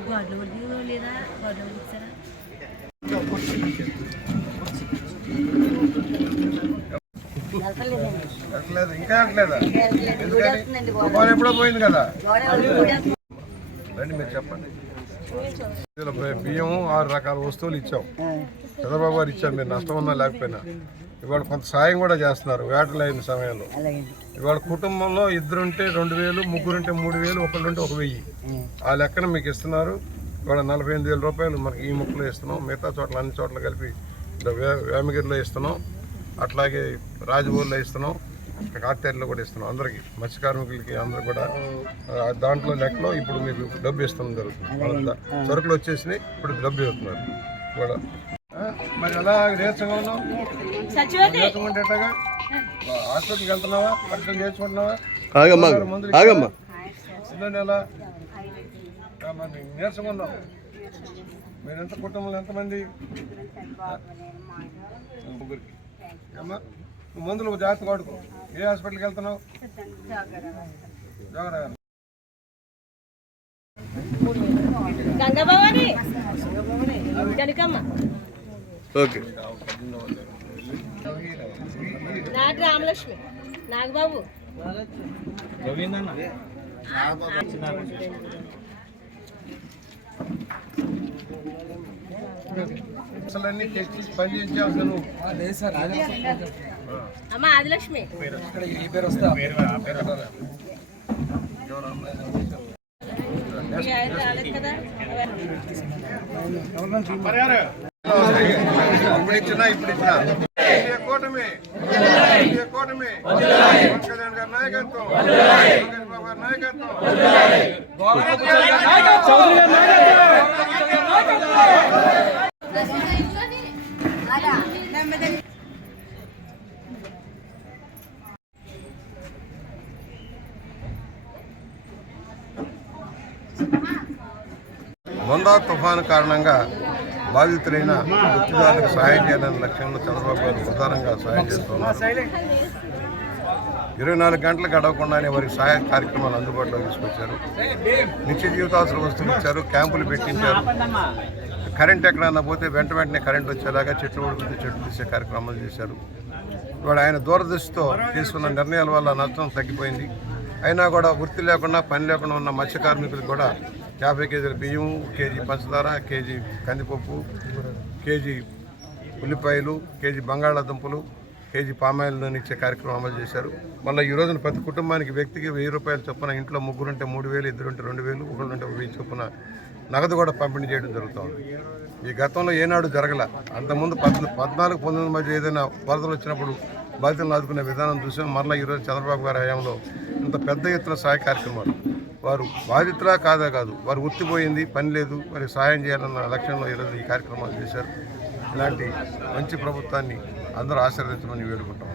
గోడలు పడి లేదా గోడలు ఇచ్చారా ఇంకా ఎప్పుడో పోయింది కదా. రండి మీరు చెప్పండి. బియ్యం ఆరు రకాల వస్తువులు ఇచ్చాం. చంద్రబాబు గారు ఇచ్చాం మీరు నష్టం ఉన్నా లేకపోయినా. ఇవాళ కొంత సాయం కూడా చేస్తున్నారు వేటలు అయిన సమయంలో. ఇవాళ కుటుంబంలో ఇద్దరుంటే రెండు వేలు ముగ్గురుంటే మూడు వేలు ఒకళ్ళుంటే ఒక వెయ్యి. ఆ లెక్కన మీకు ఇస్తున్నారు. ఇవాళ నలభై ఎనిమిది వేల రూపాయలు మనకి ఈ ముక్కలో ఇస్తున్నాం. మిగతా చోట్ల అన్ని చోట్ల కలిపి వేమగిరిలో ఇస్తున్నాం. అట్లాగే రాజబోల్లో ఇస్తున్నాం. కార్తేరులో కూడా ఇస్తున్నాం అందరికి. మత్స్య కార్మికులకి అందరూ కూడా దాంట్లో లెక్కలో ఇప్పుడు మీకు డబ్బు ఇస్తున్నాం జరుగుతుంది. సరుకులు వచ్చేసినాయి ఇప్పుడు డబ్బు ఇస్తున్నారు. ఆ, మరి ఉన్నావు ఉంటే ఎట్లాగా? హాస్పిటల్కి వెళ్తున్నావా? పరీక్షలు చేసుకుంటున్నావా ఆగమ్మా ఆ, మరి నీరసంగా ఉన్నావు మీరు ఎంత కుటుంబంలో ఎంతమంది? ముగ్గురికి. అమ్మా నువ్వు మందులు జాగ్రత్త వాడుకో. ఏ హాస్పిటల్కి వెళ్తున్నావు? జాగ్రత్త గంగభవాని కనకమ్మ ఓకే. నాటి రామలక్ష్మి నాగబాబు. అసలు అన్ని తెచ్చి పని చేయించాల్సిన నువ్వు అమ్మ ఆదిలక్ష్మి. మీ ఆయన రాలేదు కదా? ఇప్పుడు ఇచ్చినా ఇప్పుడు ఇచ్చినా ఇండియా కూటమి ఇండియా కూటమి పవన్ కళ్యాణ్ గారి నాయకత్వం లోకేష్ బాబు గారి నాయకత్వం బొందా తుఫాను కారణంగా బాధితులైన వృత్తిదారులకు సహాయం చేయాలనే లక్ష్యంలో చంద్రబాబు గారు ప్రధానంగా సహాయం చేస్తున్నారు. ఇరవై నాలుగు గంటలు గడవకుండానే వారికి సహాయ కార్యక్రమాలు అందుబాటులో తీసుకొచ్చారు. నిత్య జీవితావసర వస్తువులు ఇచ్చారు క్యాంపులు పెట్టించారు. కరెంట్ ఎక్కడన్నా పోతే వెంట వెంటనే కరెంట్ వచ్చేలాగా చెట్లు ఉడికితే చెట్లు తీసే కార్యక్రమాలు చేశారు. ఇవాళ ఆయన దూరదృష్టితో తీసుకున్న నిర్ణయాల వల్ల నష్టం తగ్గిపోయింది. అయినా కూడా వృత్తి లేకుండా పని లేకుండా ఉన్న మత్స్య కార్మికులకు కూడా యాభై కేజీల బియ్యం కేజీ పంచదార కేజీ కందిపప్పు కేజీ ఉల్లిపాయలు కేజీ బంగాళాదుంపలు కేజీ పామాయిల్ నూనె ఇచ్చే కార్యక్రమం అమలు చేశారు. మళ్ళీ ఈ రోజున ప్రతి కుటుంబానికి వ్యక్తికి వెయ్యి రూపాయలు చొప్పున ఇంట్లో ముగ్గురుంటే మూడు వేలు ఇద్దరుంటే రెండు వేలు ఒకళ్ళుంటే ఒక వెయ్యి చొప్పున నగదు కూడా పంపిణీ చేయడం జరుగుతుంది. ఈ గతంలో ఏనాడు జరగల అంతకుముందు పద్నాలుగు పద్నాలుగు పంతొమ్మిది మధ్య ఏదైనా వరదలు వచ్చినప్పుడు బాధితులను ఆదుకునే విధానం చూసాం. మరలా ఈరోజు చంద్రబాబు గారి హయాంలో ఇంత పెద్ద ఎత్తున సహాయ కార్యక్రమాలు. వారు బాధితులా కాదా కాదు. వారు ఉత్తిపోయింది పని లేదు మరి సహాయం చేయాలన్న లక్ష్యంలో ఈరోజు ఈ కార్యక్రమాలు చేశారు. ఇలాంటి మంచి ప్రభుత్వాన్ని అందరూ ఆశీర్వదించమని వేడుకుంటాం